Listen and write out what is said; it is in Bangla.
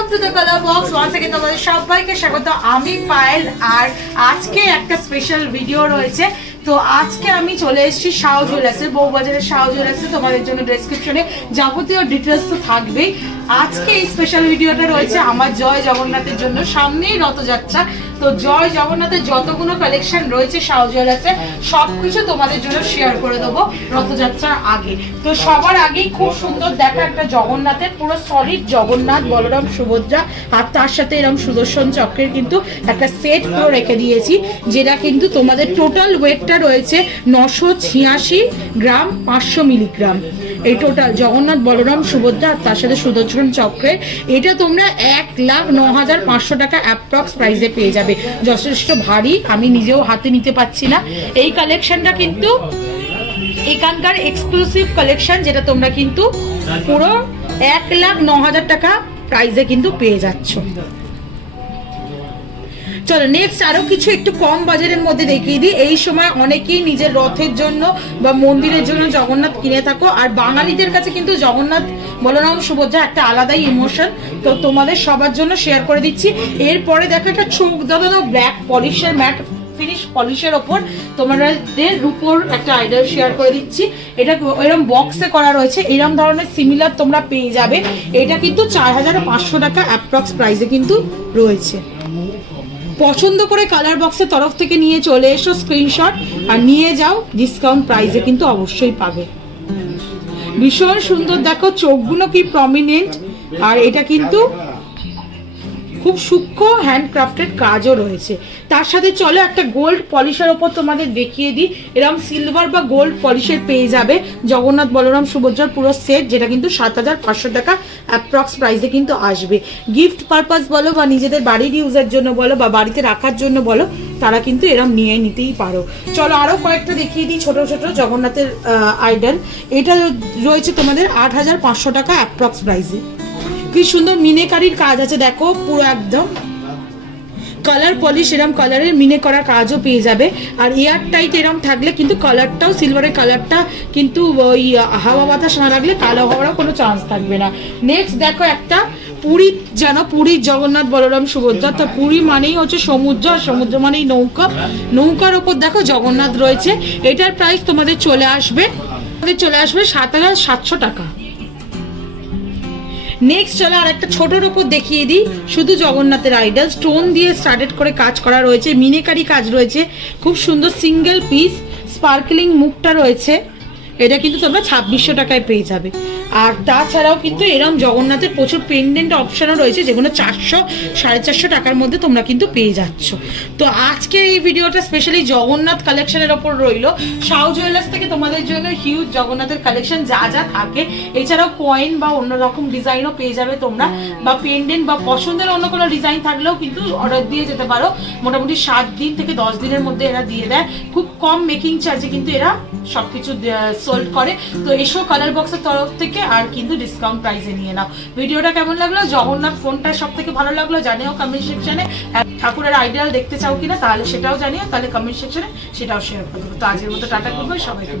Welcome to the colour box. Once again তোমাদের সবাইকে স্বাগত। আমি পায়েল, আর আজকে একটা স্পেশাল ভিডিও রয়েছে। তো আজকে আমি চলে এসেছি শাহ জুয়েলার্সে, বউবাজারের শাহ জুয়েলার্সে। তোমাদের জন্য ডেসক্রিপশনে যাবতীয় ডিটেলস তো থাকবেই। আজকে এই স্পেশাল ভিডিওটা রয়েছে আমার জয় জগন্নাথের জন্য। সামনেই রথযাত্রা, তো জয় জগন্নাথের যতগুলো কালেকশন রয়েছে শাহ জুয়েলার্সে সবকিছু তোমাদের জন্য শেয়ার করে দেবো রথযাত্রার আগে। তো সবার আগেই খুব সুন্দর দেখা একটা জগন্নাথের পুরো সলিড জগন্নাথ, বলরাম, সুভদ্রা, আর তার সাথে এরকম সুদর্শন চক্রের কিন্তু একটা সেট পুরো রেখে দিয়েছি, যেটা কিন্তু তোমাদের টোটাল ওয়েটটা রয়েছে 986 গ্রাম 500 মিলিগ্রাম। এই টোটাল জগন্নাথ, বলরাম, সুভদ্রা আর তার সাথে সুদর্শন চক্রের এটা তোমরা 1,09,500 টাকা অ্যাপ্রক্স প্রাইসে পেয়ে যাবে। যথেষ্ট ভারী, আমি নিজেও হাতে নিতে পারছি না। এই কালেকশনটা কিন্তু এখানকার এক্সক্লুসিভ কালেকশন, যেটা তোমরা কিন্তু পুরো 1,09,000 টাকা প্রাইসে কিন্তু পেয়ে যাচ্ছ। চলো নেক্সট আরো কিছু একটু কম বাজারের মধ্যে দেখিয়ে দিই। এই সময় অনেকেই নিজের রথের জন্য বা মন্দিরের জন্য জগন্নাথ কিনে থাকো, আর বাঙালিদের কাছে কিন্তু জগন্নাথ, বলরাম, সুভদ্রা একটা আলাদাই ইমোশন। তো তোমাদের সবার জন্য শেয়ার করে দিচ্ছি। এরপরে দেখো একটা চোখ দাদানো ব্ল্যাক পলিশের ম্যাট ফিনিশ পলিশের ওপর তোমাদের রূপোর একটা আইডিয়া শেয়ার করে দিচ্ছি। এটা এরকম বক্সে করা রয়েছে, এরকম ধরনের সিমিলার তোমরা পেয়ে যাবে। এটা কিন্তু 4,500 টাকা অ্যাপ্রক্স প্রাইসে কিন্তু রয়েছে। পছন্দ করে কালার বক্সের তরফ থেকে নিয়ে চলে এসো, স্ক্রিনশট আর নিয়ে যাও, ডিসকাউন্ট প্রাইসে কিন্তু অবশ্যই পাবে। ভীষণ সুন্দর দেখো, চোখগুলো কি প্রমিনেন্ট, আর এটা কিন্তু খুব সূক্ষ্ম হ্যান্ডক্রাফটেড কাজও রয়েছে। তার সাথে চলো একটা গোল্ড পলিশের ওপর তোমাদের দেখিয়ে দিই। এরকম সিলভার বা গোল্ড পলিশের পেয়ে যাবে জগন্নাথ, বলরাম, সুভদ্রার পুরো সেট, যেটা কিন্তু 7,500 টাকা অ্যাপ্রক্স প্রাইসে কিন্তু আসবে। গিফট পারপাস বলো বা নিজেদের বাড়ির ইউজের জন্য বলো বা বাড়িতে রাখার জন্য বলো, তারা কিন্তু এরকম নিয়ে নিতেই পারো। চলো আরও কয়েকটা দেখিয়ে দিই ছোট ছোট জগন্নাথের আইডল। এটা রয়েছে তোমাদের 8,500 টাকা অ্যাপ্রক্স প্রাইসে। কি সুন্দর মিনেকারির কাজ আছে দেখো, পুরো একদম কালার পলিশ, এরম কালারের মিনে করা কাজও পেয়ে যাবে। আর এয়ার টাইট এরম থাকলে কিন্তু কালারটাও, সিলভারের কালারটা কিন্তু ওই হাওয়া বাতাস না লাগলে কালো হওয়ারও কোনো চান্স থাকবে না। নেক্সট দেখো একটা পুরী, যেন পুরীর জগন্নাথ, বলরাম, সুভদ্রা। তো পুরী মানেই হচ্ছে সমুদ্র, আর সমুদ্র মানেই নৌকা। নৌকার ওপর দেখো জগন্নাথ রয়েছে। এটার প্রাইস তোমাদের চলে আসবে 7,700 টাকা। নেক্সট চলো আর একটা ছোটোর ওপর দেখিয়ে দিই, শুধু জগন্নাথের আইডল, স্টোন দিয়ে স্টার্টেড করে কাজ করা রয়েছে, মিনেকারি কাজ রয়েছে, খুব সুন্দর সিঙ্গেল পিস স্পার্কলিং মুখটা রয়েছে। এটা কিন্তু তোমরা 2,600 টাকায় পেয়ে যাবে। আর তাছাড়াও কিন্তু এরম জগন্নাথের প্রচুর পেন্ডেন্ট অপশানও রয়েছে, যেগুলো 400-450 টাকার মধ্যে তোমরা কিন্তু পেয়ে যাচ্ছ। তো আজকে এই ভিডিওটা স্পেশালি জগন্নাথ কালেকশনের ওপর রইল। শাহ জুয়েলার্স থেকে তোমাদের জন্য হিউজ জগন্নাথের কালেকশন যা যা থাকে, এছাড়াও কয়েন বা অন্যরকম ডিজাইনও পেয়ে যাবে তোমরা, বা পেন্ডেন্ট বা পছন্দের অন্য কোনো ডিজাইন থাকলেও কিন্তু অর্ডার দিয়ে যেতে পারো। মোটামুটি 7 দিন থেকে 10 দিনের মধ্যে এরা দিয়ে দেয়। খুব কম মেকিং চার্জে কিন্তু এরা সবকিছু সোল্ড করে। তো এসো কালার বক্সের তরফ থেকে, আর কিন্তু ডিসকাউন্ট প্রাইসে নিয়ে নাও। ভিডিওটা কেমন লাগলো, জগন্নাথ ফোনটা সব থেকে ভালো লাগলো জানিও কমেন্ট সেকশনে। ঠাকুরের আইডিয়াল দেখতে চাও কিনা তাহলে সেটাও জানিও, তাহলে কমেন্ট সেকশনে সেটাও শেয়ার করে দেবো। তো আজকের মতো টাটা করবো সবাইকে।